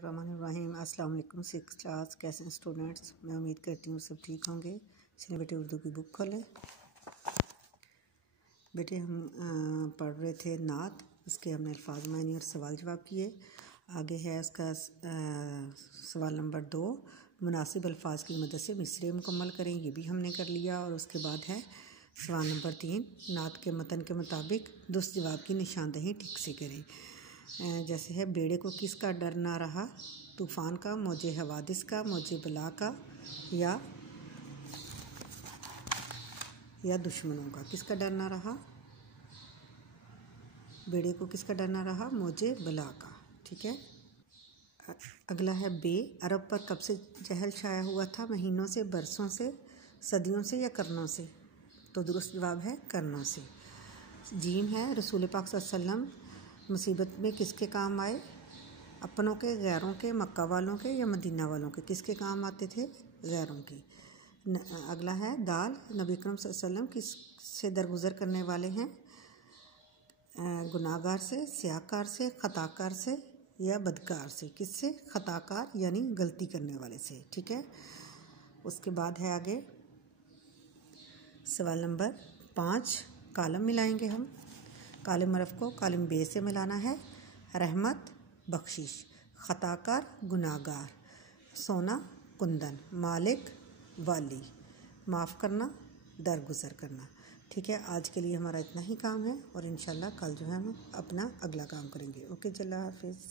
बिस्मिल्लाहिर्रहमानिर्रहीम। अस्सलाम वालेकुम। 6th क्लास कैसे हैं स्टूडेंट्स? मैं उम्मीद करती हूँ सब ठीक होंगे। चलिए बेटे उर्दू की बुक खोलें। बेटे हम पढ़ रहे थे नात, उसके हमने अल्फाज मायने और सवाल जवाब किए। आगे है उसका सवाल नंबर 2, मुनासिब अल्फाज की मदद से मिसरे मुकम्मल करें, ये भी हमने कर लिया। और उसके बाद है सवाल नंबर 3, नात के मतन के मुताबिक दुरुस्त जवाब की निशानदही ठीक से करें। जैसे है, बेड़े को किसका डर ना रहा? तूफ़ान का, मौजे हवादिस का, मौजे बला का या दुश्मनों का। किसका डर ना रहा? बेड़े को किसका डर ना रहा? मौजे बला का। ठीक है। अगला है बे, अरब पर कब से जहल छाया हुआ था? महीनों से, बरसों से, सदियों से या करनों से? तो दुरुस्त जवाब है करनों से। जीम है, रसूल पाक सल्लल्लाहु अलैहि वसल्लम मुसीबत में किसके काम आए? अपनों के, गैरों के, मक्का वालों के या मदीना वालों के? किसके काम आते थे? गैरों के। अगला है दाल, नबी अकरम सल्लल्लाहु अलैहि वसल्लम किस से दरगुजर करने वाले हैं? गुनाहगार से, स्याहकार से, खताकार से या बदकार से? किससे? खताकार यानी गलती करने वाले से। ठीक है। उसके बाद है आगे सवाल नंबर 5, कालम मिलाएंगे हम। कालिम अरफ को कालिम बे से मिलाना है। रहमत बख्शिश, खताकार गुनाहगार, सोना कुंदन, मालिक वाली, माफ़ करना दरगुजर करना। ठीक है। आज के लिए हमारा इतना ही काम है और इंशाल्लाह कल जो है हम अपना अगला काम करेंगे। ओके, अल्लाह हाफिज़।